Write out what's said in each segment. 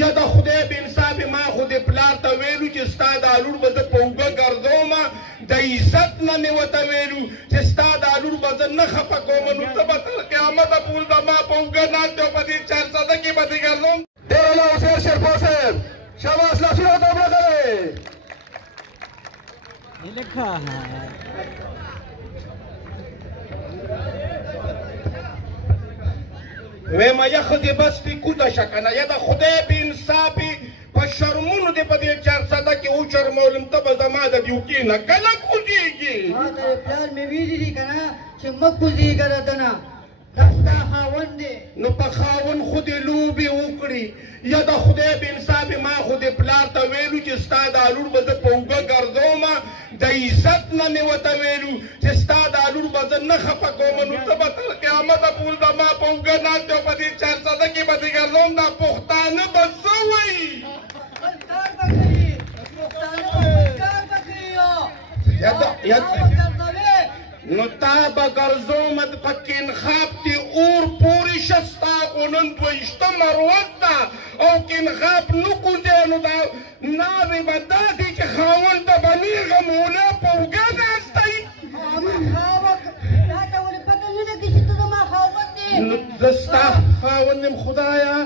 یا د خدای په انصاف ما خو د پلار ته ویلو چې ستا دا لور به زه په اوږه ګرځوم د عزت نه مې ورته ویلو چې ستا دا لور به زه نه خفه کوم نو ته به تر قیامته پورې زما په اوږه ناست یې او په دې چارسده کې به دې ګرځوم. ډېر الله حسین شیرپا صاحب شاباس لاسونه ورته وبړه کوئ. ویم یا ښځې بس دې کوده شه که نه یا د خدای بې انصافې په شرمونو دې په دې چارسده کې وشرمولم ته به زما د ډیوټي نه کله کوزېږي. ما ته پلار مې ویلي دي که نه چې مه کوزېږه د ده نه دا ستا خاوند دی. نو په خاوند خو دې لوبې وکړي یا د خدای بې انصافې ما خو دې پلار ته ویلو چې ستا دا لور به زه په اوږه ګرځوم د عزت نه مې ورته ویلو چې ستا دا لور به زه نه خفه کوم نو ته به تر قیامته پورې زما په اوږه ناست یې او په دې چارسده کې به دې ګرځوم دا پښتانه به څه وایي. خپل کار به کوي پښتانه به خپل کار به کوي نو تا به ګرځوم په کینخاب کې اور پورې شه ستا خو نن دویشتمه ورځ ده او کینخاب نه کوزې نو دا ناوې به داسې چې خاوند ته به نیغه مولا په اوږه ناستی. دا ته ولې پته نه لګي چې ته زما خاوند دی. نو زه ستا خاوند یم خدایه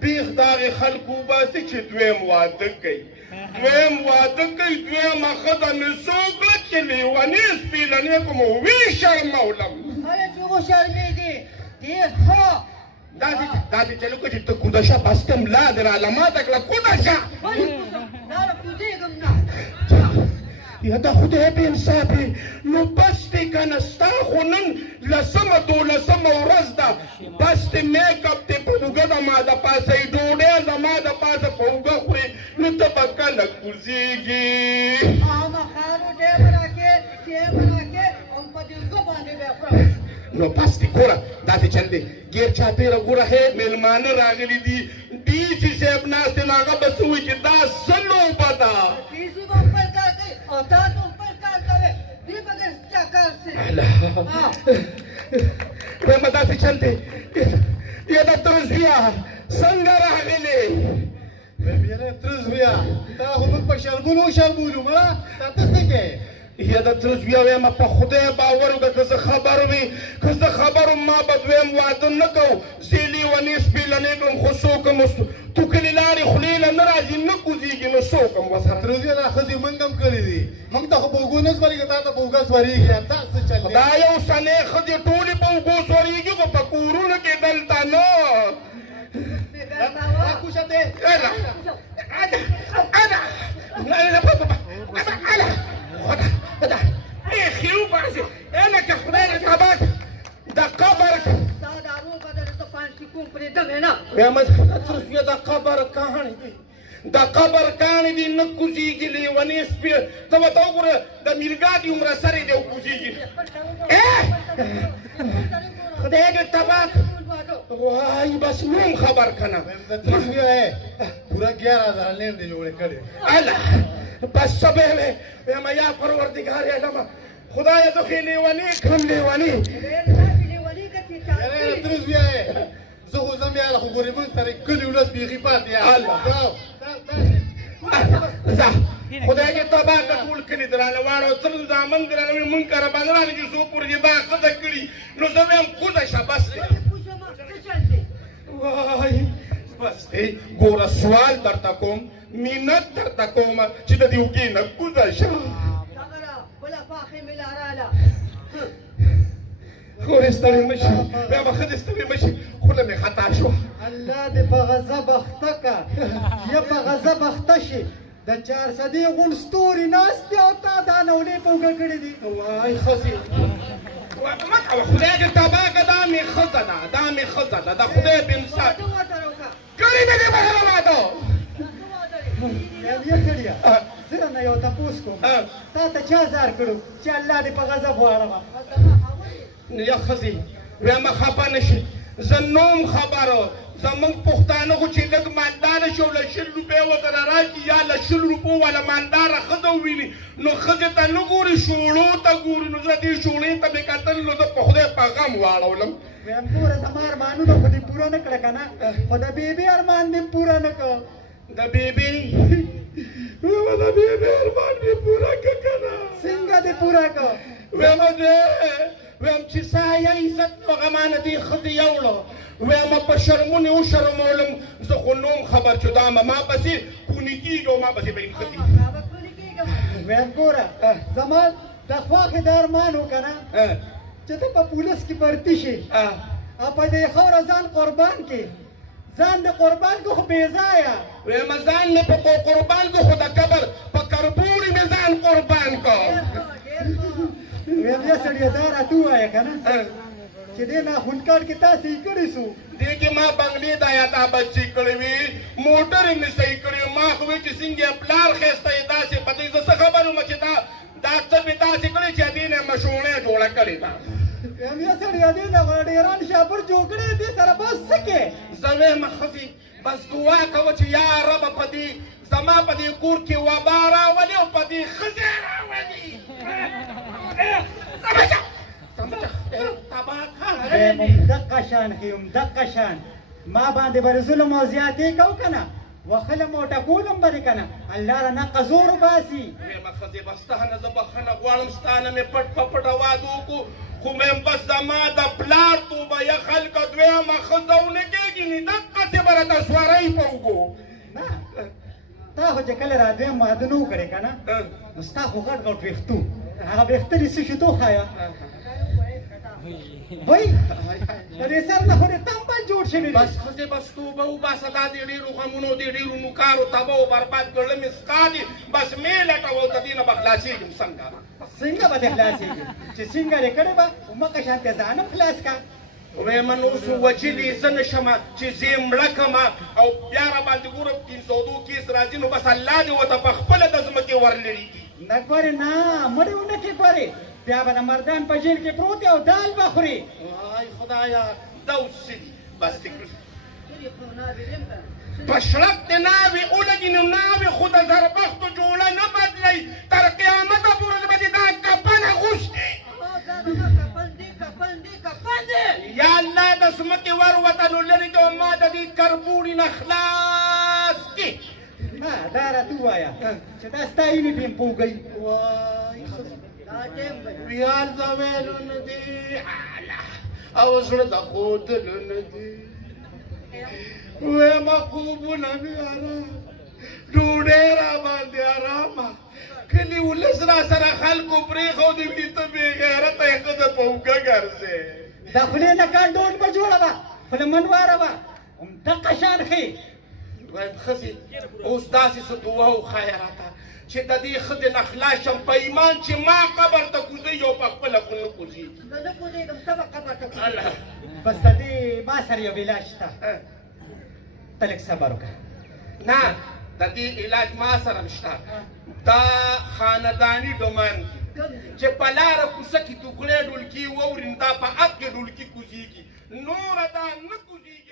بیخ د هغې خلکو وباسي چې دویم واده کوي دویمه ښځه مې څو کړه چې لیونې سپېلنې کوم وشرمولم. هله چې وشرمېدې ډېر ښه داسې چلو که چې ته کوده شه بس ته ملا دې راله ماته کړه کوده شه. ولې لاړه کوزېږم نه یا د خدای بې انصافې نو بس دی که نه ستا خو نن لسمه دولسمه ورځ ده بس دی میک اپ دی په اوږه زما د پاسه یې ډوډۍ زما د پاسه په اوږه خورې نو ته به کله کوزېږي. خامخا روټۍ به راکې چای به راکې او په دې اوږه باندې به یې خورم. نو بس دی ګوره داسې چل دی ګیر چاپېره ګوره هی مېلمانه راغلي دي ډي سي صاحب ناست دی نو هغه به څه وایي چې دا څه لوبه ده. ډي سي به خپل کار کوي او تاسو خپل کار کوئ دې به در چا کار سي. وایم داسې چل دی یا د ترس بیا څنګه راغلې. وایم یاره ترس بیا تا خو موږ په شرمونو وشرمولو مړه تا ته څه کوې. یا د ترس بیا وایم په خدای باور وکړه که زه خبر وي که زه خبر وم ما به دویم واده نه کوو زه یې لیونې سپېلنې کړم خو څوک هم توکلې لارې خولې له نه راځي نه کوزېږي نو څوک هم وسه ترس بیا دا ښځې موږ هم کړي دي موږ ته خو په اوږو نه سورېږي تا ته په اوږه سورېږي دا څه چل دی. دا یو سنې ښځې ټولې په اوږو سورېږي خو په کورونو کې دلته نه. راکوشته بیخي وباسې لکه خدای دې کباک د قبر دا دارو به درته پانسي کوم پرېږدم یې نه. وایم ترس بیا د قبر کاڼي دي د قبر کاڼي دي نه کوزېږي لیونې سپې ته ورته وګوره د میرګاډي عمره سرې دی او کوزېږي. خدای دې تباه وای بس نوم خبر که نه. ترس بیا پوره 11,000 نیم دې جوړې کړې. الله بس څه به وې وایم یا پروردګار علمه خدایه زه خو یې لیونې کړم لیونې. یاره ترس بیا زه خو ځم یاره خو ګورې موږ سره کلي ولس بیخي پاتې ځه خدای دې تباه کړه ټول کلي دې رانه واړوه څه زامن دې رانه وي مونږ کره باندې رانه چې څو پورې دې دا ښځه کړي نو زه وایم کوزه شه بس دی. وای بس دی ګوره سوال درته کوم منت درته کوم چې د دې اوږې نه کوزه شه. بله پاخې مې لاراله خورې ستړې مه شي وایم ښځې ستړې مه شي خوله مې خطا شوه. الله دې په غضب اخته که یا په غضب اخته شي د چارسدې غوڼ ستوري ناست دي او تا دا نولې په اوږه کړې دي. وای ښځې مه کوه خدای دې تباه کړه دا مې ښځه ده دا مې ښځه ده د خدای بې انصاف کړې مې دې بهره واده. یې سړیه زه نه یو تپوس کوم تا ته چا زار کړو چې الله دې په غضب واړوه. یا ښځې وایم خفه نه شي زه نوم خبره زمونږ پښتانه خو چې لږ مالداره راله شي او له 100 روپۍ وغیره راکړي یا له 100 روپو والا مالداره ښځه وویني نو ښځې ته نه ګوري شوړو ته ګوري نو زه دې شوړې ته مې کتل نو زه په خدای په غم واړولم ویم ګوره زما ارمانونه خو دې پوره نه کړه که نه خو د بیبي ارمان دې پوره نه کړه د بیبي ویمه د بیبي ارمان دې پوره کړه که نه څنګه دې پوره کړه ویمه ویم چې سایه عزت نو هغه مانه دې ښځې یوړه ویمه په شرمونې وشرمولم زه خو نوم خبر چې دا ما پسې کونې کېږي او ما پسې به ښځې ویم ګوره زما د خواښې د ارمان و که نه چې ته په پولیس کې برتي شي او په دې خاوره ځان قربان کې ځان د قربان کو خو بې ځایه ویمه ځان مې په قربان کو خو د قبر په کربوړي مې ځان قربان کو ویم یا سړیه دا راته ووایه که نه چې دې ناخونکار کې تاسې یې کړي سو دې کې ما بنګلې دا یا دا بچې کړې وي موټر یې مې صحیح کړی ما خو وی چې څنګه یې پلار ښایسته یې داسې په دې زه څه خبر وم چې دا څه مې داسې کړی چې دې نه مشوڼې جوړه کړې ده ویم یا سړیه دې نه ډېران شاپر جوړ کړی دې سره بس څه کې زه ویمه ښځې بس دعا کوه چې یا ربه په دې زما په دې کور کې وبا راولي او په دې ښځې راولي دقه شان ښیم دقه شان ما باندې به ظلم او زیاتې کو که نه وخلم او ټکولم به دې که نه الله را نقه زور وباسي ویمه ښځې بس ستا نه زه بخښنه غواړم ستا نه مې پټ په پټه واده وکړو خو ویم بس زما د پلار توبه یا خلکه دویمه ښځه ونه کېږي نې دقسې به راته سورۍ په اوږو نه تا خو چې کله را دویم واده نه وکړې که نه نو ستا خو غټ غټ ویښتو هغه ویښته دې څه شو تو ښایه وای د دې سر نه خو دې تمبل جوړ شوي بس ښځې بس توبه وباسه دا دې ډېرو غمونو دې ډېرو نوکارو تبه و برباد کړله مې ستا دي بس مې لټوو د دې نه به خلاصېږم څنګه څنګه به دې خلاصېږي چې څنګه دې کړې به همغه شانتې ځان هم خلاص کړه ویمه نو اوس وجلې زه نه شمه چې زه یې مړه کړمه او بیا راباندې ګورم 302 کیس راځي نو بس الله دې ورته په خپله د ځمکې ورلړېږي نه ګورې نه مړې ونه کې ګورې بیا به د مردان په جیل کې پروت او دال به خوري وای خدایا دا اوس څه دي بس په شړک د ناوې ولګي نو ناوې خو د زربختو جوړه نه بدلوي تر قیامته پورې به دې دا کفن اغوستې یا الله د ځمکې وروته نو لرې کړه ما د دې کربوړي نه خلاص کړي نه دا راته ووایه چې دا ستا یونیفرم په وګئ وای ویال د ویلو نه دي او زړه د ښودلو نه دي ویمه خوبونه مې ارام ډوډۍ راباندې ارامه کلي ولس را سره خلکو پرېښودې وي ته بېغیرته یې ښځه په اوږه ګرځې د خولې نه کنډول به جوړه وه خوله منواره وه همدقه شان ښې وایم ښځې اوس داسې څه دعا وښایه راته چې د دې ښځې نه خلاص شم په ایمان چې ما قبر ته کوزېږي او په خپله خو نه کوزېږي بس د دې ما سره یو علاج شته ته لږ صبر وکړه نه د دې علاج ما سره هم شته دا خانداني ډمان دي چې په لاره کوڅه کې ټوکړې ډولکي واورین دا په اب کې ډولکي کوزېږي نوره دا نه کوزېږي